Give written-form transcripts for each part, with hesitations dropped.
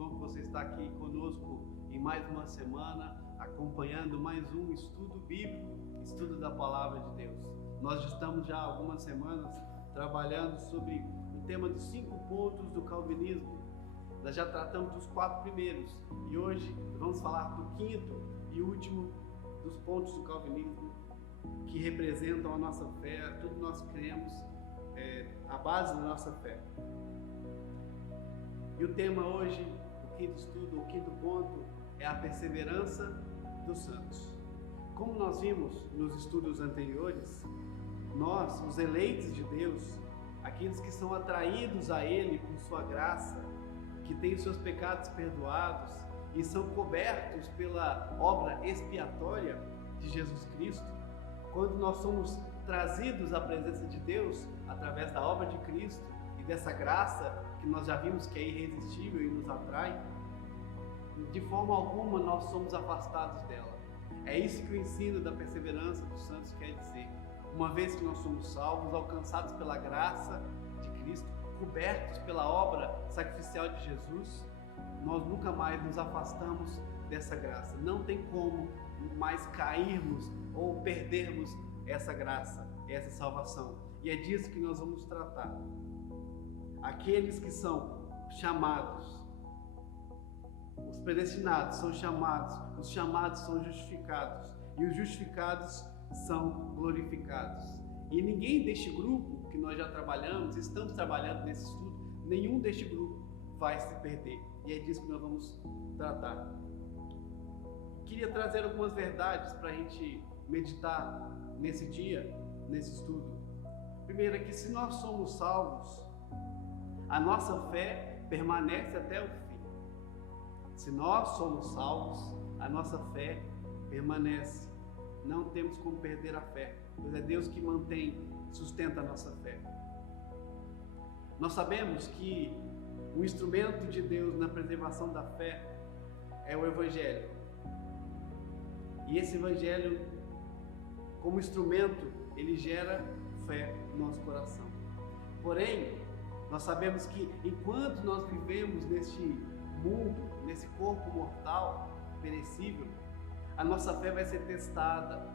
bom que você está aqui conosco em mais uma semana, acompanhando mais um estudo bíblico, estudo da Palavra de Deus. Nós estamos já há algumas semanas trabalhando sobre o tema dos 5 pontos do calvinismo. Nós já tratamos dos 4 primeiros e hoje vamos falar do 5º e último dos pontos do calvinismo, que representam a nossa fé, tudo que nós cremos, a base da nossa fé. E o tema hoje, o 5º estudo, o 5º ponto, é a perseverança dos santos. Como nós vimos nos estudos anteriores, nós, os eleitos de Deus, aqueles que são atraídos a Ele por sua graça, que têm seus pecados perdoados e são cobertos pela obra expiatória de Jesus Cristo, quando nós somos trazidos à presença de Deus através da obra de Cristo e dessa graça que nós já vimos que é irresistível e nos atrai, de forma alguma nós somos afastados dela. É isso que o ensino da perseverança dos santos quer dizer. Uma vez que nós somos salvos, alcançados pela graça de Cristo, cobertos pela obra sacrificial de Jesus, nós nunca mais nos afastamos dessa graça. Não tem como mais cairmos ou perdermos essa graça, essa salvação. E é disso que nós vamos tratar. Aqueles que são chamados, os predestinados são chamados, os chamados são justificados e os justificados são glorificados. E ninguém deste grupo que nós já trabalhamos, estamos trabalhando nesse estudo, nenhum deste grupo vai se perder. E é disso que nós vamos tratar. Queria trazer algumas verdades para a gente meditar nesse dia, nesse estudo. Primeiro é que se nós somos salvos, a nossa fé permanece até o fim. Se nós somos salvos, a nossa fé permanece. Não temos como perder a fé, pois é Deus que mantém, sustenta a nossa fé. Nós sabemos que o instrumento de Deus na preservação da fé é o Evangelho. E esse Evangelho, como instrumento, ele gera fé no nosso coração. Porém, nós sabemos que enquanto nós vivemos neste mundo, nesse corpo mortal, perecível, a nossa fé vai ser testada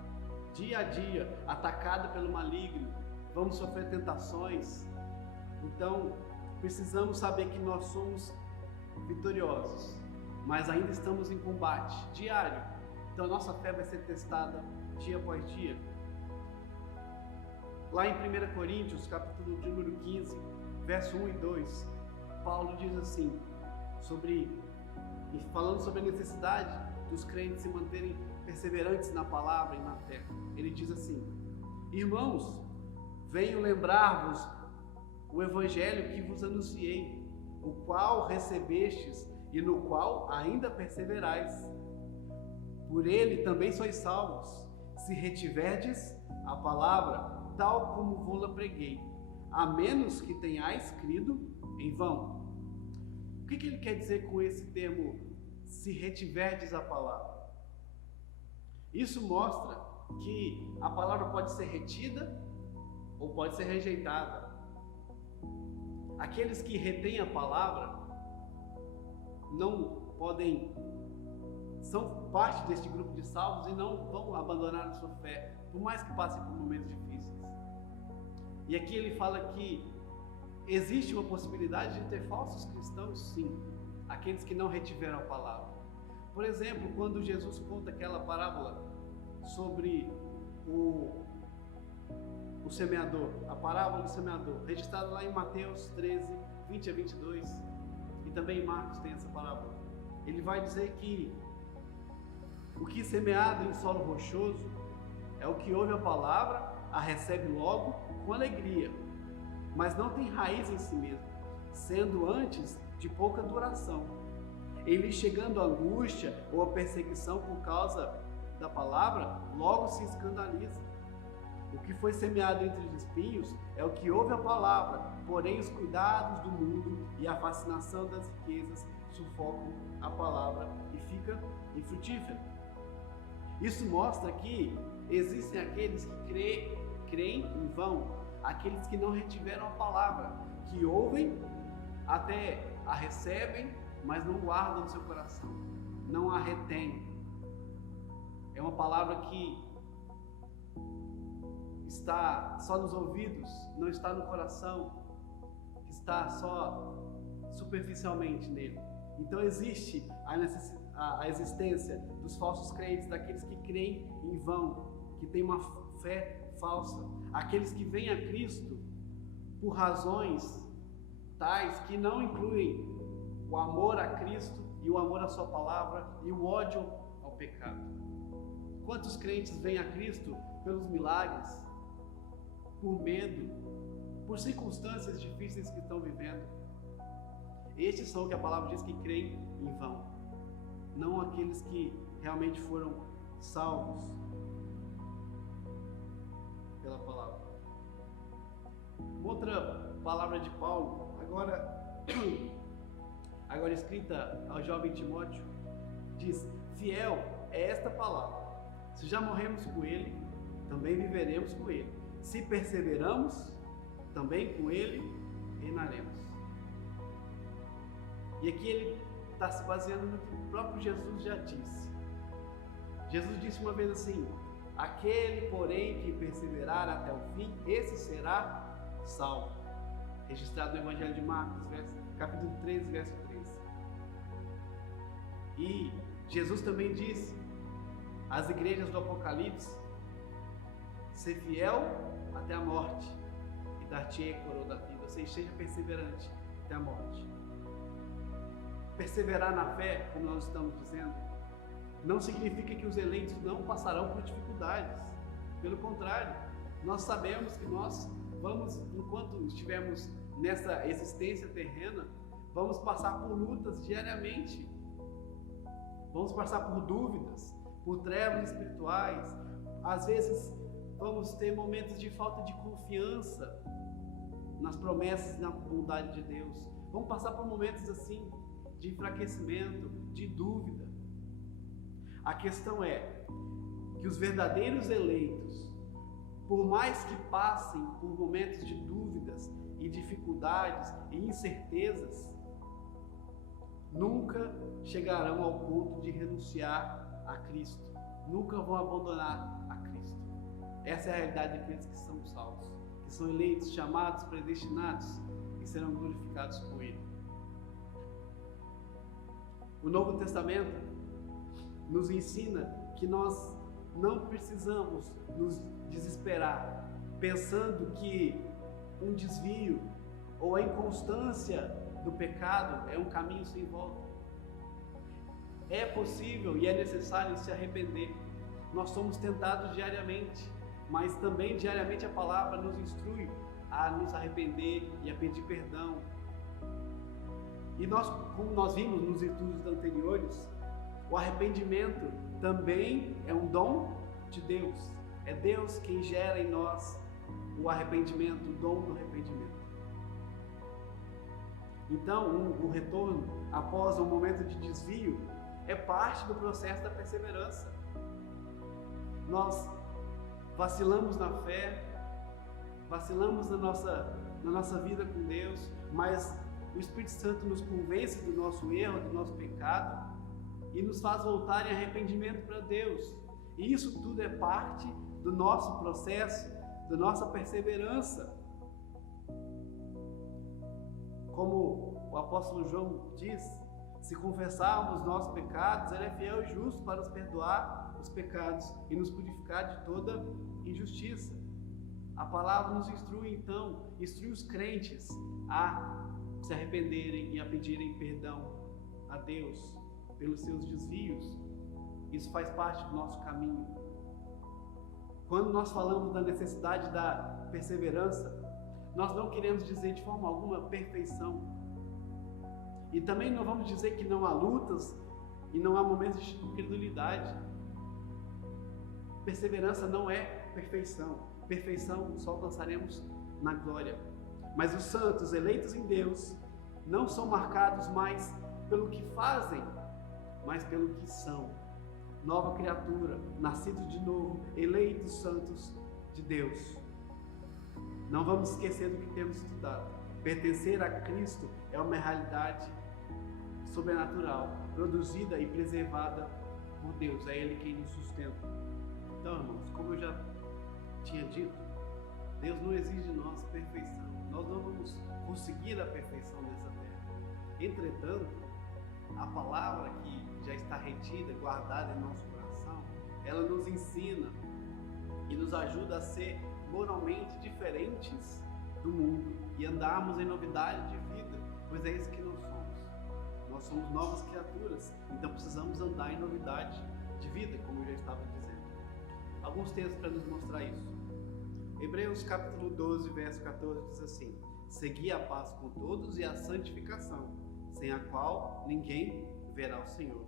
dia a dia, atacada pelo maligno, vamos sofrer tentações. Então, precisamos saber que nós somos vitoriosos, mas ainda estamos em combate diário. Então a nossa fé vai ser testada dia após dia. Lá em 1 Coríntios, capítulo de número 15, verso 1 e 2, Paulo diz assim, falando sobre a necessidade dos crentes se manterem perseverantes na palavra e na fé. Ele diz assim: irmãos, venho lembrar-vos o evangelho que vos anunciei, o qual recebestes e no qual ainda perseverais. Por ele também sois salvos, se retiverdes a palavra, tal como vou-la preguei, a menos que tenhais crido em vão. O que ele quer dizer com esse termo, se retiverdes a palavra? Isso mostra que a palavra pode ser retida ou pode ser rejeitada. Aqueles que retêm a palavra não podem, são parte deste grupo de salvos e não vão abandonar a sua fé, por mais que passem por momentos difíceis. E aqui ele fala que existe uma possibilidade de ter falsos cristãos, sim, aqueles que não retiveram a palavra. Por exemplo, quando Jesus conta aquela parábola sobre o semeador, a parábola do semeador, registrada lá em Mateus 13, 20 a 22, e também em Marcos tem essa parábola. Ele vai dizer que o que é semeado em solo rochoso é o que ouve a palavra, a recebe logo com alegria, mas não tem raiz em si mesmo, sendo antes de pouca duração. Ele, chegando a angústia ou a perseguição por causa da palavra, logo se escandaliza. O que foi semeado entre os espinhos é o que ouve a palavra, porém os cuidados do mundo e a fascinação das riquezas sufocam a palavra e fica infrutífera. Isso mostra que existem aqueles que creem em vão, aqueles que não retiveram a palavra, que ouvem, até a recebem, mas não guarda no seu coração, não a retém. É uma palavra que está só nos ouvidos, não está no coração, que está só superficialmente nele. Então existe a existência dos falsos crentes, daqueles que creem em vão, que têm uma fé falsa, aqueles que vêm a Cristo por razões tais que não incluem o amor a Cristo e o amor à sua palavra e o ódio ao pecado. Quantos crentes vêm a Cristo pelos milagres, por medo, por circunstâncias difíceis que estão vivendo? Estes são o que a palavra diz que creem em vão, não aqueles que realmente foram salvos pela palavra. Outra palavra de Paulo, agora escrita ao jovem Timóteo, diz: fiel é esta palavra, se já morremos com ele, também viveremos com ele, se perseveramos, também com ele reinaremos. E aqui ele está se baseando no que o próprio Jesus já disse. Jesus disse uma vez assim: aquele, porém, que perseverar até o fim, esse será salvo. Registrado no Evangelho de Marcos, capítulo 13, verso 13. E Jesus também disse às igrejas do Apocalipse: ser fiel até a morte, e dar-te-ei a coroa da vida. Ou seja, seja perseverante até a morte. Perseverar na fé, como nós estamos dizendo, não significa que os eleitos não passarão por dificuldades. Pelo contrário, nós sabemos que nós vamos, enquanto estivermos nessa existência terrena, vamos passar por lutas diariamente. Vamos passar por dúvidas, por trevas espirituais. Às vezes vamos ter momentos de falta de confiança nas promessas e na bondade de Deus. Vamos passar por momentos assim de enfraquecimento, de dúvida. A questão é que os verdadeiros eleitos, por mais que passem por momentos de dúvidas e dificuldades e incertezas, nunca chegarão ao ponto de renunciar a Cristo, nunca vão abandonar a Cristo. Essa é a realidade daqueles que são salvos, que são eleitos, chamados, predestinados e serão glorificados por Ele. O Novo Testamento nos ensina que nós não precisamos nos desesperar pensando que um desvio ou a inconstância do pecado é um caminho sem volta. É possível e é necessário se arrepender. Nós somos tentados diariamente, mas também diariamente a palavra nos instrui a nos arrepender e a pedir perdão. E nós, como nós vimos nos estudos anteriores, o arrependimento também é um dom de Deus. É Deus quem gera em nós o arrependimento, o dom do arrependimento. Então, o retorno após um momento de desvio é parte do processo da perseverança. Nós vacilamos na fé, vacilamos na nossa vida com Deus, mas o Espírito Santo nos convence do nosso erro, do nosso pecado e nos faz voltar em arrependimento para Deus. E isso tudo é parte do nosso processo, da nossa perseverança. Como o apóstolo João diz, se confessarmos nossos pecados, Ele é fiel e justo para nos perdoar os pecados e nos purificar de toda injustiça. A palavra nos instrui então, instrui os crentes a se arrependerem e a pedirem perdão a Deus pelos seus desvios. Isso faz parte do nosso caminho. Quando nós falamos da necessidade da perseverança, nós não queremos dizer de forma alguma perfeição. E também não vamos dizer que não há lutas e não há momentos de incredulidade. Perseverança não é perfeição. Perfeição só alcançaremos na glória. Mas os santos, eleitos em Deus, não são marcados mais pelo que fazem, mas pelo que são. Nova criatura, nascidos de novo, eleitos santos de Deus. Não vamos esquecer do que temos estudado. Pertencer a Cristo é uma realidade sobrenatural, produzida e preservada por Deus. É Ele quem nos sustenta. Então, irmãos, como eu já tinha dito, Deus não exige de nós perfeição. Nós não vamos conseguir a perfeição nessa terra. Entretanto, a palavra que já está retida, guardada em nosso coração, ela nos ensina e nos ajuda a ser moralmente diferentes do mundo e andarmos em novidade de vida, pois é isso que nós somos. Nós somos novas criaturas, então precisamos andar em novidade de vida, como eu já estava dizendo. Alguns textos para nos mostrar isso. Hebreus capítulo 12, verso 14 diz assim: segui a paz com todos e a santificação, sem a qual ninguém verá o Senhor.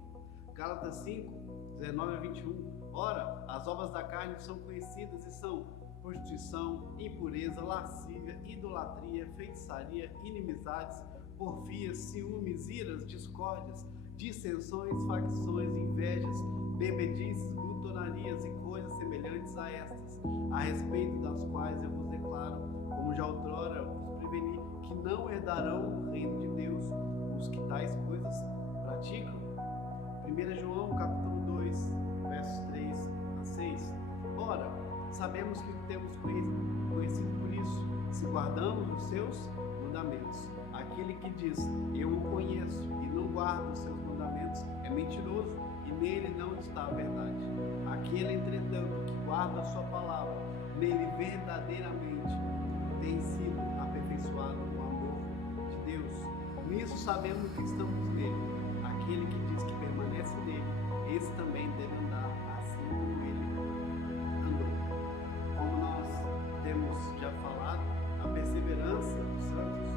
Gálatas 5, 19 a 21. Ora, as obras da carne são conhecidas e são prostituição, impureza, lascívia, idolatria, feitiçaria, inimizades, porfias, ciúmes, iras, discórdias, dissensões, facções, invejas, bebedices, glutonarias e coisas semelhantes a estas, a respeito das quais eu vos declaro, como já outrora vos preveni, que não herdarão o reino de Deus os que tais coisas praticam. 1 João capítulo 2, versos 3 a 6. Ora, sabemos que temos conhecido por isso, se guardamos os seus mandamentos. Aquele que diz, eu o conheço, e não guarda os seus mandamentos, é mentiroso, e nele não está a verdade. Aquele, entretanto, que guarda a sua palavra, nele verdadeiramente tem sido aperfeiçoado no amor de Deus. Nisso sabemos que estamos nele. Aquele que diz que permanece nele, esse também deve andar assim como ele andou. Como nós temos já falado, a perseverança dos santos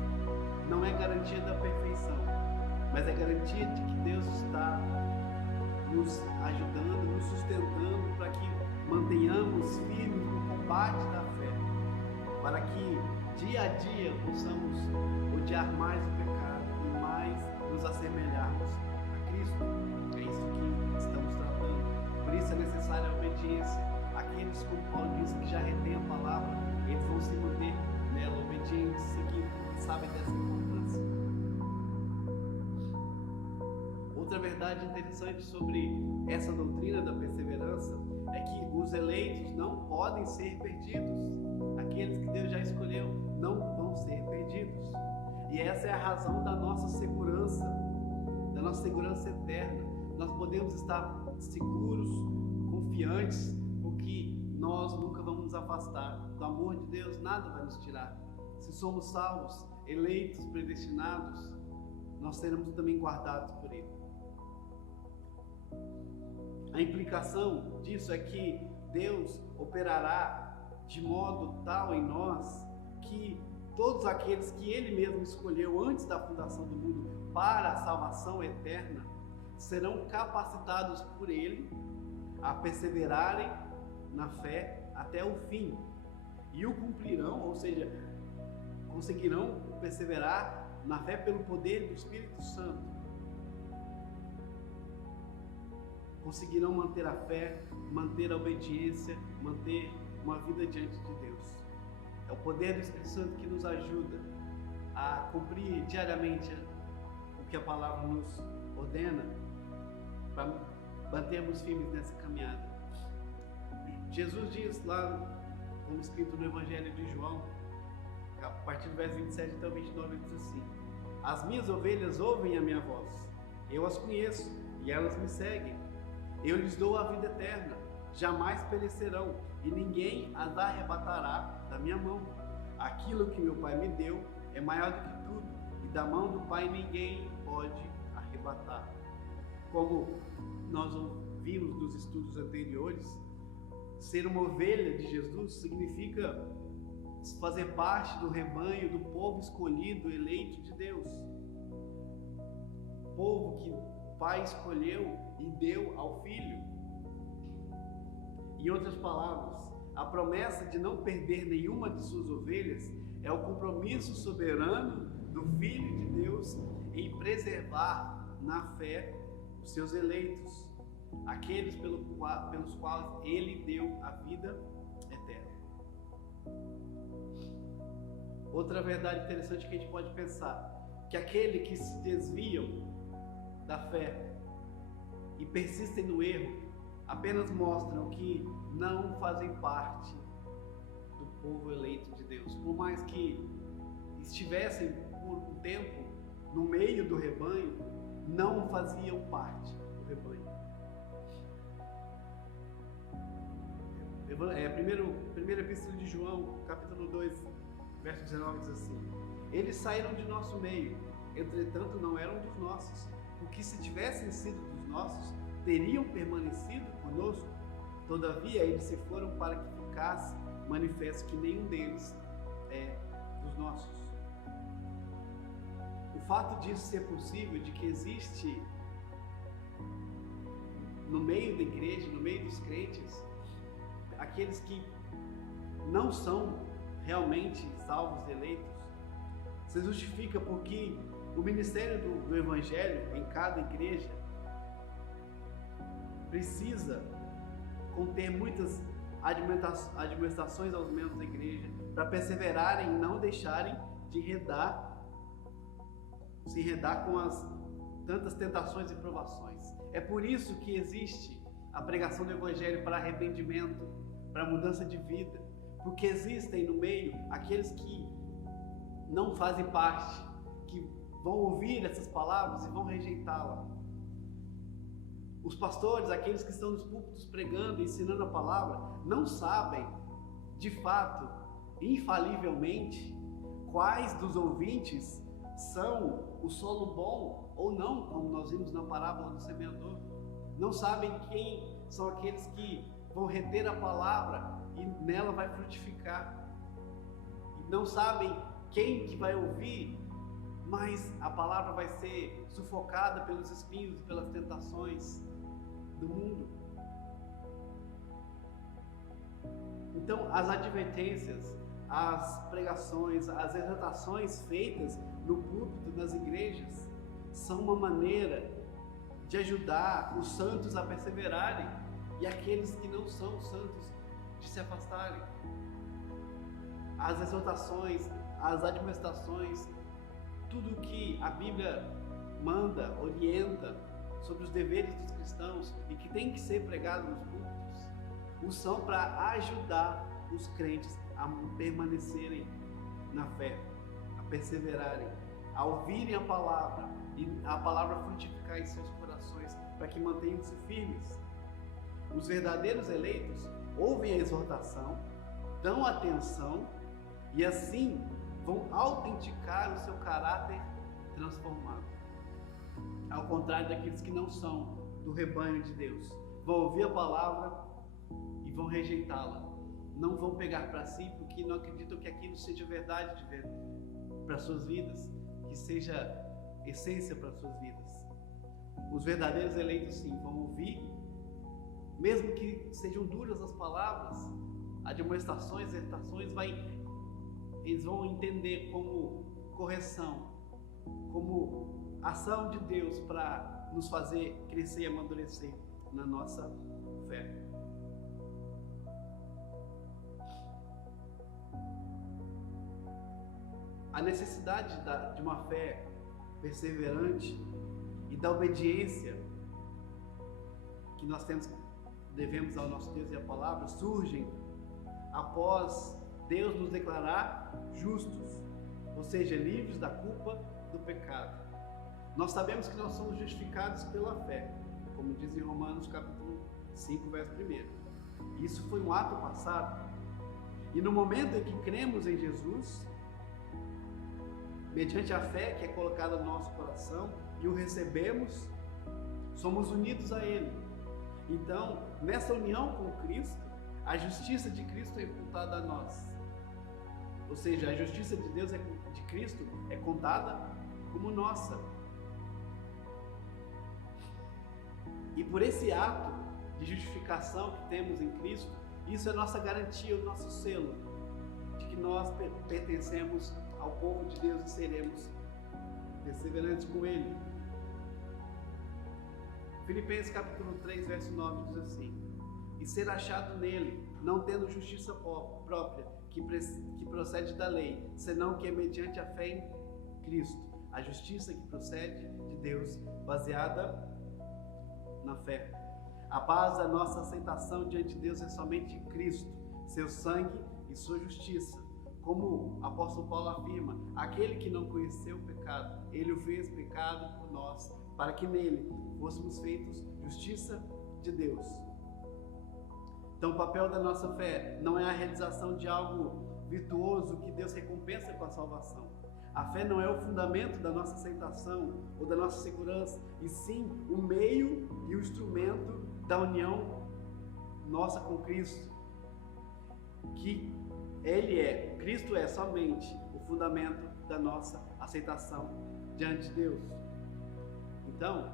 não é garantia da perfeição, mas é garantia de que Deus está nos ajudando, nos sustentando para que mantenhamos firmes no combate da fé, para que dia a dia possamos odiar mais o pecado e mais nos assemelharmos a Cristo. É isso que estamos tratando. Por isso é necessária a obediência. Aqueles, como Paulo diz, que já retêm a palavra, eles vão se manter nela, obedientes, seguindo, porque sabem dessa importância. Outra verdade interessante sobre essa doutrina da perseverança é que os eleitos não podem ser perdidos. Aqueles que Deus já escolheu não vão ser perdidos. E essa é a razão da nossa segurança eterna. Nós podemos estar seguros, confiantes, porque nós nunca vamos nos afastar do amor de Deus, nada vai nos tirar. Se somos salvos, eleitos, predestinados, nós seremos também guardados por Ele. A implicação disso é que Deus operará de modo tal em nós que todos aqueles que Ele mesmo escolheu antes da fundação do mundo para a salvação eterna serão capacitados por Ele a perseverarem na fé até o fim e o cumprirão, ou seja, conseguirão perseverar na fé pelo poder do Espírito Santo. Conseguirão manter a fé, manter a obediência, manter uma vida diante de Deus. É o poder do Espírito Santo que nos ajuda a cumprir diariamente o que a palavra nos ordena para mantermos firmes nessa caminhada. Jesus diz lá, como escrito no Evangelho de João, a partir do verso 27 até o 29, ele diz assim: as minhas ovelhas ouvem a minha voz, eu as conheço e elas me seguem. Eu lhes dou a vida eterna, jamais perecerão, e ninguém as arrebatará da minha mão. Aquilo que meu Pai me deu é maior do que tudo, e da mão do Pai ninguém pode arrebatar. Como nós vimos nos estudos anteriores, ser uma ovelha de Jesus significa fazer parte do rebanho, do povo escolhido, eleito de Deus. Povo que o Pai escolheu e deu ao Filho. Em outras palavras, a promessa de não perder nenhuma de suas ovelhas é o compromisso soberano do Filho de Deus em preservar na fé os seus eleitos, aqueles pelos quais Ele deu a vida eterna. Outra verdade interessante que a gente pode pensar, que aqueles que se desviam da fé e persistem no erro, apenas mostram que não fazem parte do povo eleito de Deus. Por mais que estivessem por um tempo no meio do rebanho, não faziam parte do rebanho. Primeira epístola de João, capítulo 2, verso 19, diz assim: eles saíram de nosso meio, entretanto não eram dos nossos, porque se tivessem sido dos nossos, teriam permanecido conosco. Todavia eles se foram para que ficasse manifesto que nenhum deles é dos nossos. O fato disso ser possível, de que existe no meio da igreja, no meio dos crentes, aqueles que não são realmente salvos e eleitos, se justifica porque o ministério do Evangelho em cada igreja precisa conter muitas admoestações aos membros da igreja para perseverarem e não deixarem de se enredar com as tantas tentações e provações. É por isso que existe a pregação do Evangelho para arrependimento, para mudança de vida, porque existem no meio aqueles que não fazem parte, que vão ouvir essas palavras e vão rejeitá-la. Os pastores, aqueles que estão nos púlpitos pregando e ensinando a palavra, não sabem, de fato, infalivelmente, quais dos ouvintes são o solo bom ou não, como nós vimos na parábola do semeador. Não sabem quem são aqueles que vão reter a palavra e nela vai frutificar. Não sabem quem que vai ouvir, mas a palavra vai ser sufocada pelos espinhos e pelas tentações do mundo. Então, as advertências, as pregações, as exortações feitas no púlpito das igrejas são uma maneira de ajudar os santos a perseverarem e aqueles que não são santos de se afastarem. As exortações, as admoestações, tudo que a Bíblia manda, orienta sobre os deveres dos cristãos e que tem que ser pregado nos púlpitos, o são para ajudar os crentes a permanecerem na fé, a perseverarem, a ouvirem a palavra e a palavra frutificar em seus corações, para que mantenham-se firmes. Os verdadeiros eleitos ouvem a exortação, dão atenção e assim vão autenticar o seu caráter transformado. Ao contrário daqueles que não são do rebanho de Deus, vão ouvir a palavra e vão rejeitá-la. Não vão pegar para si porque não acreditam que aquilo seja verdade para suas vidas, que seja essência para suas vidas. Os verdadeiros eleitos sim vão ouvir, mesmo que sejam duras as palavras, admoestações, exortações, eles vão entender como correção, como ação de Deus para nos fazer crescer e amadurecer na nossa fé. A necessidade de uma fé perseverante e da obediência que nós devemos ao nosso Deus e à palavra surgem após Deus nos declarar justos, ou seja, livres da culpa do pecado. Nós sabemos que nós somos justificados pela fé, como diz em Romanos capítulo 5, verso 1. Isso foi um ato passado. E no momento em que cremos em Jesus, mediante a fé que é colocada no nosso coração e o recebemos, somos unidos a Ele. Então, nessa união com Cristo, a justiça de Cristo é imputada a nós. Ou seja, a justiça de Deus de Cristo é contada como nossa. E por esse ato de justificação que temos em Cristo, isso é nossa garantia, o nosso selo de que nós pertencemos ao povo de Deus e seremos perseverantes com Ele. Filipenses capítulo 3, verso 9 diz assim: e ser achado nele, não tendo justiça própria, que procede da lei, senão que é mediante a fé em Cristo, a justiça que procede de Deus baseada na fé. A base da nossa aceitação diante de Deus é somente Cristo, seu sangue e sua justiça. Como o apóstolo Paulo afirma, aquele que não conheceu o pecado, ele o fez pecado por nós, para que nele fôssemos feitos justiça de Deus. Então o papel da nossa fé não é a realização de algo virtuoso que Deus recompensa com a salvação. A fé não é o fundamento da nossa aceitação ou da nossa segurança, e sim o meio e o instrumento da união nossa com Cristo. Que Cristo é somente o fundamento da nossa aceitação diante de Deus. Então,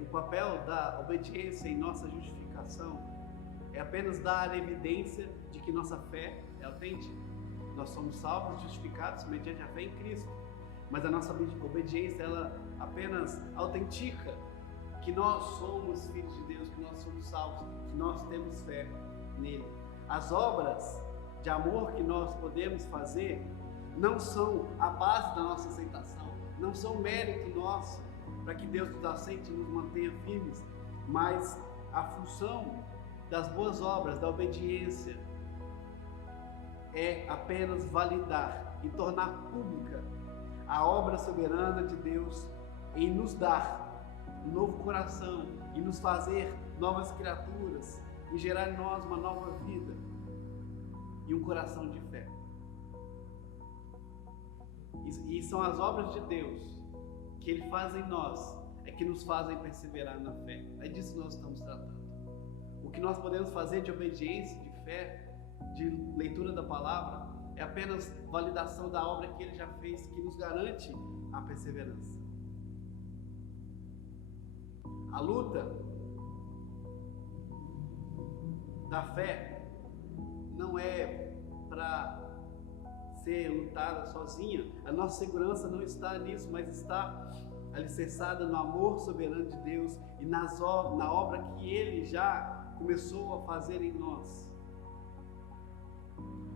o papel da obediência em nossa justificação é apenas dar evidência de que nossa fé é autêntica. Nós somos salvos, justificados mediante a fé em Cristo. Mas a nossa obediência, ela apenas autentica que nós somos filhos de Deus, que nós somos salvos, que nós temos fé nele. As obras de amor que nós podemos fazer não são a base da nossa aceitação, não são mérito nosso para que Deus nos aceite e nos mantenha firmes, mas a função das boas obras, da obediência, é apenas validar e tornar pública a obra soberana de Deus em nos dar um novo coração e nos fazer novas criaturas e gerar em nós uma nova vida e um coração de fé. E são as obras de Deus que Ele faz em nós que nos fazem perseverar na fé. É disso que nós estamos tratando. O que nós podemos fazer de obediência, de fé, de leitura da palavra, é apenas validação da obra que Ele já fez, que nos garante a perseverança. A luta da fé não é para ser lutada sozinha. A nossa segurança não está nisso, mas está alicerçada no amor soberano de Deus e na obra que Ele já começou a fazer em nós.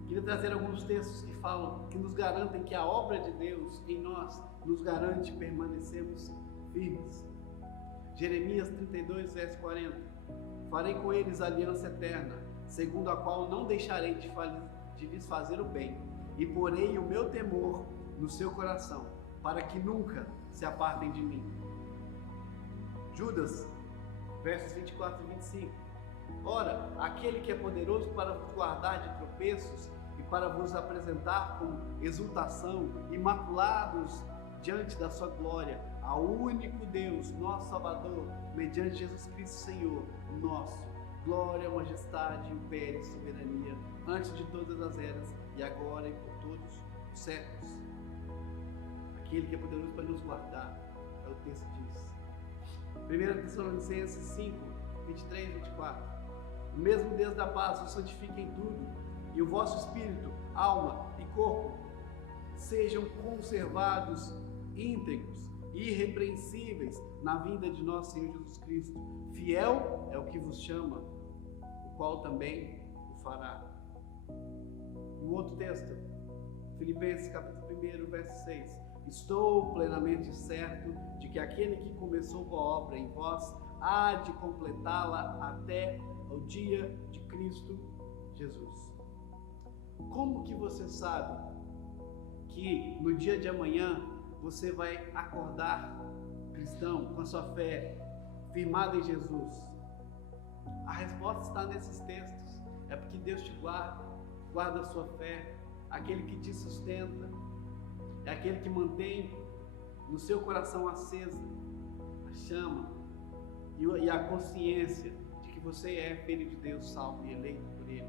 Queria trazer alguns textos que falam, que nos garantem que a obra de Deus em nós nos garante permanecermos firmes. Jeremias 32, verso 40. Farei com eles aliança eterna, segundo a qual não deixarei de lhes fazer o bem, e porei o meu temor no seu coração, para que nunca se apartem de mim. Judas, versos 24 e 25. Ora, aquele que é poderoso para vos guardar de tropeços e para vos apresentar com exultação, imaculados diante da sua glória, ao único Deus, nosso Salvador, mediante Jesus Cristo Senhor, nosso, glória, majestade, império e soberania, antes de todas as eras, e agora e por todos os séculos. Aquele que é poderoso para nos guardar, é o texto diz. 1 Tessalonicenses 5, 23 e 24. O mesmo Deus da paz os santifique em tudo, e o vosso espírito, alma e corpo sejam conservados íntegros e irrepreensíveis na vinda de nosso Senhor Jesus Cristo. Fiel é o que vos chama, o qual também o fará. Um outro texto, Filipenses capítulo 1, verso 6. Estou plenamente certo de que aquele que começou a obra em vós há de completá-la até o dia de Cristo Jesus. Como que você sabe que no dia de amanhã você vai acordar cristão, com a sua fé firmada em Jesus? A resposta está nesses textos. É porque Deus te guarda a sua fé, aquele que te sustenta, é aquele que mantém no seu coração acesa a chama e a consciência de que você é filho de Deus, salvo e eleito por Ele.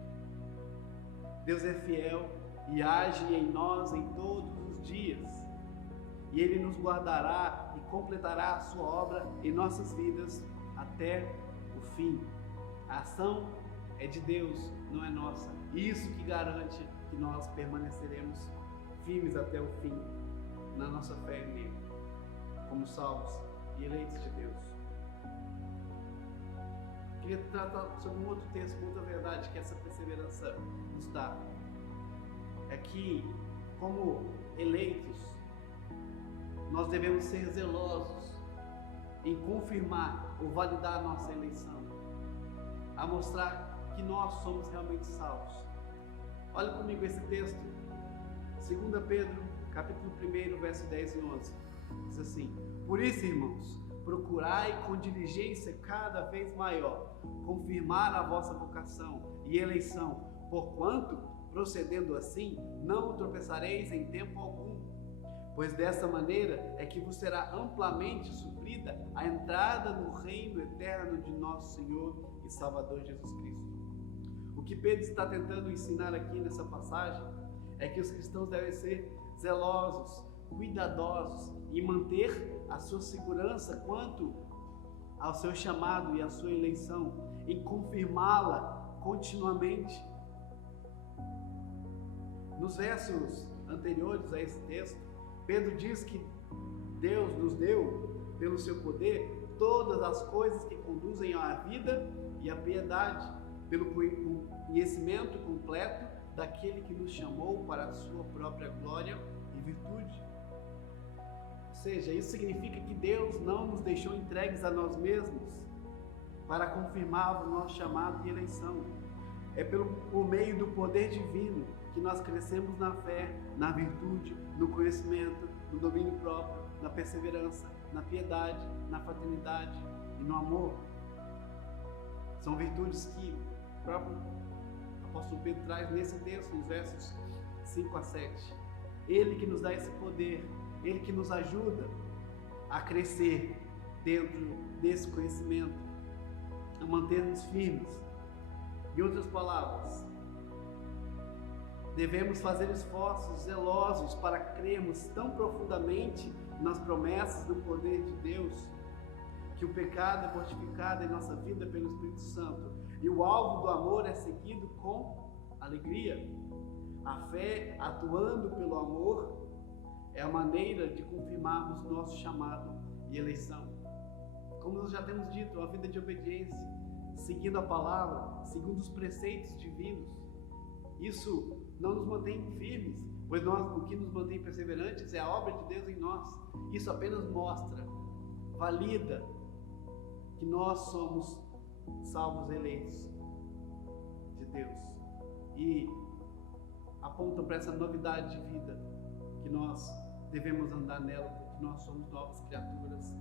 Deus é fiel e age em nós em todos os dias, e Ele nos guardará e completará a sua obra em nossas vidas até o fim. A ação é de Deus, não é nossa. Isso que garante que nós permaneceremos firmes até o fim na nossa fé nele, como salvos e eleitos de Deus. Queria tratar sobre um outro texto, outra verdade que essa perseverança nos dá. É que, como eleitos, nós devemos ser zelosos em confirmar ou validar a nossa eleição, a mostrar que nós somos realmente salvos. Olha comigo esse texto, 2 Pedro, capítulo 1, verso 10 e 11. Diz assim: por isso, irmãos, procurai com diligência cada vez maior confirmar a vossa vocação e eleição, porquanto, procedendo assim, não tropeçareis em tempo algum, pois dessa maneira é que vos será amplamente suprida a entrada no reino eterno de nosso Senhor e Salvador Jesus Cristo. O que Pedro está tentando ensinar aqui nessa passagem é que os cristãos devem ser zelosos, cuidadosos e manter a sua segurança quanto ao seu chamado e à sua eleição, em confirmá-la continuamente. Nos versos anteriores a esse texto, Pedro diz que Deus nos deu, pelo seu poder, todas as coisas que conduzem à vida e à piedade, pelo conhecimento completo daquele que nos chamou para a sua própria glória e virtude. Ou seja, isso significa que Deus não nos deixou entregues a nós mesmos para confirmar o nosso chamado e eleição. É por meio do poder divino que nós crescemos na fé, na virtude, no conhecimento, no domínio próprio, na perseverança, na piedade, na fraternidade e no amor. São virtudes que o próprio apóstolo Pedro traz nesse texto, nos versos 5 a 7. Ele que nos dá esse poder, Ele que nos ajuda a crescer dentro desse conhecimento, a manter-nos firmes. Em outras palavras, devemos fazer esforços zelosos para crermos tão profundamente nas promessas do poder de Deus, que o pecado é mortificado em nossa vida pelo Espírito Santo e o alvo do amor é seguido com alegria. A fé, atuando pelo amor, é a maneira de confirmarmos nosso chamado e eleição. Como nós já temos dito, a vida de obediência, seguindo a palavra, seguindo os preceitos divinos, isso não nos mantém firmes, pois o que nos mantém perseverantes é a obra de Deus em nós. Isso apenas mostra, valida que nós somos salvos eleitos de Deus e aponta para essa novidade de vida, que nós devemos andar nela, porque nós somos novas criaturas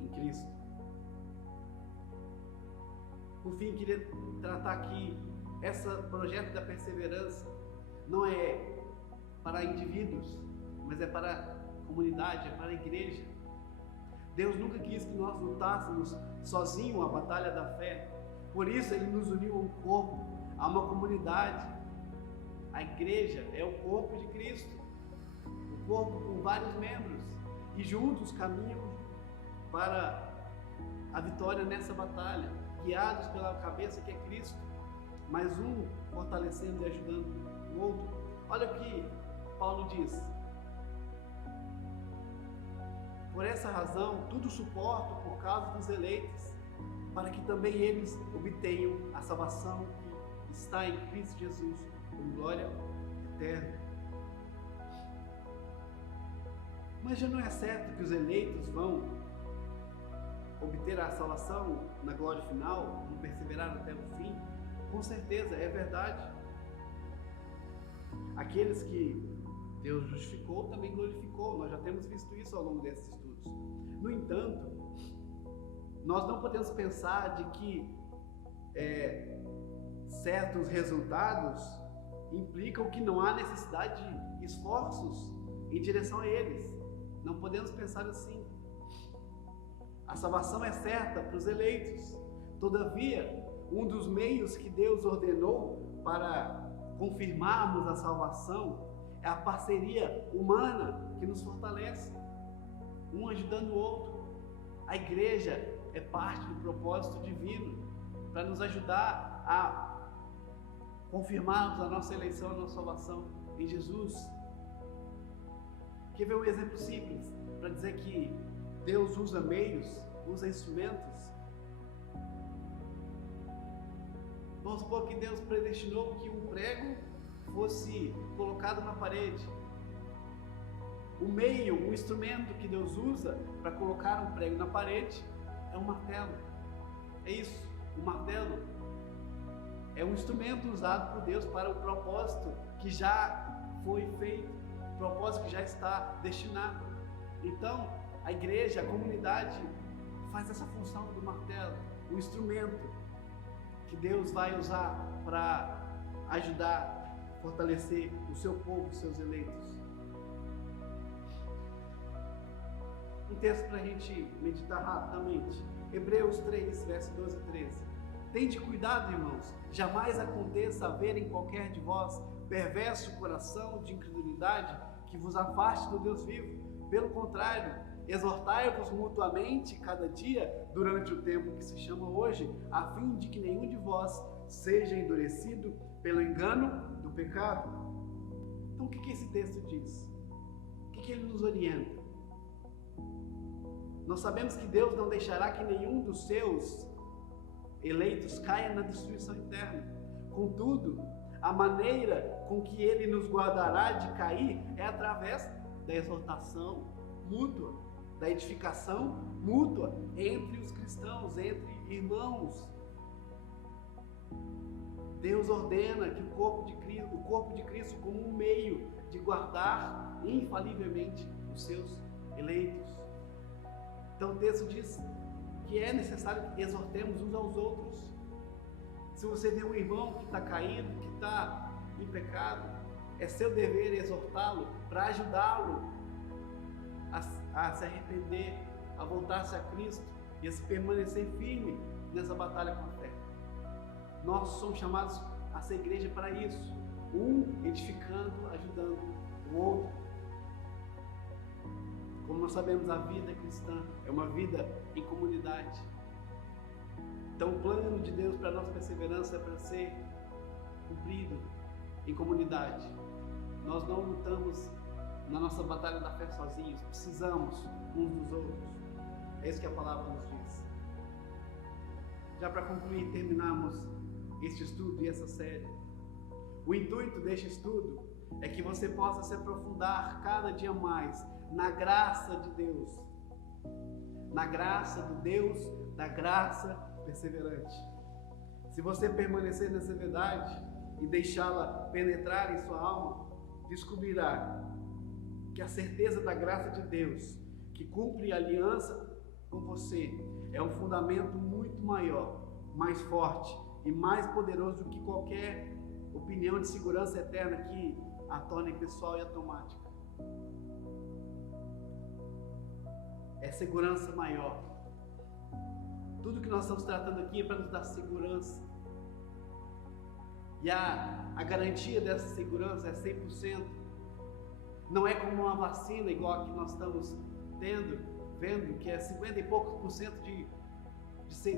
em Cristo. Por fim, queria tratar aqui, esse projeto da perseverança não é para indivíduos, mas é para a comunidade, é para a igreja. Deus nunca quis que nós lutássemos sozinhos a batalha da fé, por isso Ele nos uniu a um corpo, a uma comunidade. A igreja é o corpo de Cristo, o corpo com vários membros, e juntos caminham para a vitória nessa batalha, guiados pela cabeça que é Cristo, mas um fortalecendo e ajudando o outro. Olha o que Paulo diz: por essa razão tudo suporto por causa dos eleitos, para que também eles obtenham a salvação que está em Cristo Jesus, com glória eterna. Mas já não é certo que os eleitos vão obter a salvação na glória final, vão perseverar até o fim? Com certeza, é verdade. Aqueles que Deus justificou também glorificou, nós já temos visto isso ao longo desses estudos. No entanto, nós não podemos pensar de que certos resultados implicam que não há necessidade de esforços em direção a eles. Não podemos pensar assim. A salvação é certa para os eleitos. Todavia, um dos meios que Deus ordenou para confirmarmos a salvação é a parceria humana que nos fortalece, um ajudando o outro. A igreja é parte do propósito divino para nos ajudar a confirmarmos a nossa eleição, a nossa salvação em Jesus. Quer ver um exemplo simples para dizer que Deus usa meios, usa instrumentos? Vamos supor que Deus predestinou que um prego fosse colocado na parede. O meio, o instrumento que Deus usa para colocar um prego na parede é um martelo. É isso, o martelo é um instrumento usado por Deus para o propósito que já foi feito, o propósito que já está destinado. Então, a igreja, a comunidade faz essa função do martelo, o instrumento que Deus vai usar para ajudar, fortalecer o seu povo, os seus eleitos. Um texto para a gente meditar rapidamente. Hebreus 3, verso 12 e 13. Tende cuidado, irmãos, jamais aconteça haver em qualquer de vós perverso coração de incredulidade que vos afaste do Deus vivo. Pelo contrário, exortai-vos mutuamente cada dia durante o tempo que se chama hoje, a fim de que nenhum de vós seja endurecido pelo engano do pecado. Então, o que esse texto diz? O que ele nos orienta? Nós sabemos que Deus não deixará que nenhum dos seus eleitos caia na destruição eterna. Contudo, a maneira com que Ele nos guardará de cair é através da exortação mútua, da edificação mútua entre os cristãos, entre irmãos. Deus ordena que o corpo de Cristo como um meio de guardar infalivelmente os seus eleitos. Então o texto diz que é necessário que exortemos uns aos outros. Se você vê um irmão que está caído, que está em pecado, é seu dever exortá-lo para ajudá-lo a se arrepender, a voltar-se a Cristo e a se permanecer firme nessa batalha com a fé. Nós somos chamados a ser igreja para isso, um edificando, ajudando o outro. Como nós sabemos, a vida cristã é uma vida em comunidade. Então o plano de Deus para a nossa perseverança é para ser cumprido em comunidade. Nós não lutamos na nossa batalha da fé sozinhos, precisamos uns dos outros. É isso que a palavra nos diz. Já para concluir e terminarmos este estudo e essa série, o intuito deste estudo é que você possa se aprofundar cada dia mais na graça de Deus, na graça do Deus da graça perseverante. Se você permanecer nessa verdade e deixá-la penetrar em sua alma, descobrirá que a certeza da graça de Deus, que cumpre aliança com você, é um fundamento muito maior, mais forte e mais poderoso do que qualquer opinião de segurança eterna que a torne pessoal e automática. É segurança maior. Tudo que nós estamos tratando aqui é para nos dar segurança. E a garantia dessa segurança é 100%. Não é como uma vacina igual a que nós estamos vendo, que é 50 e poucos por cento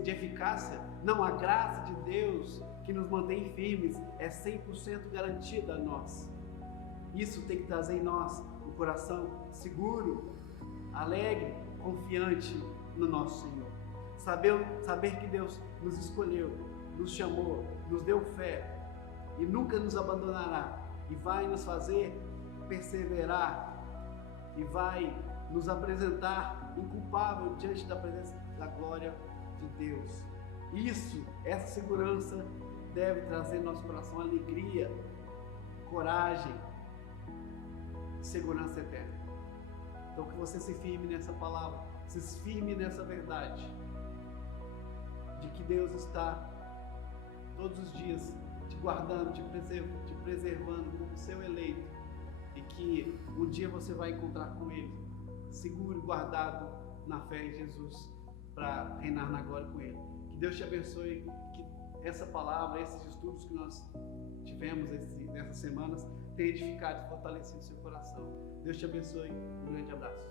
de eficácia. Não, a graça de Deus que nos mantém firmes é 100% garantida a nós. Isso tem que trazer em nós um coração seguro, alegre, confiante no nosso Senhor. Saber que Deus nos escolheu, nos chamou, nos deu fé e nunca nos abandonará e vai nos fazer perseverar e vai nos apresentar inculpável diante da presença da glória de Deus. Essa segurança deve trazer no nosso coração alegria, coragem, segurança eterna. Então que você se firme nessa palavra, se firme nessa verdade, de que Deus está todos os dias te guardando, te preservando como seu eleito, e que um dia você vai encontrar com Ele, seguro e guardado na fé em Jesus, para reinar na glória com Ele. Que Deus te abençoe, que essa palavra, esses estudos que nós tivemos nessas semanas, tenha edificado e fortalecido seu coração. Deus te abençoe, um grande abraço.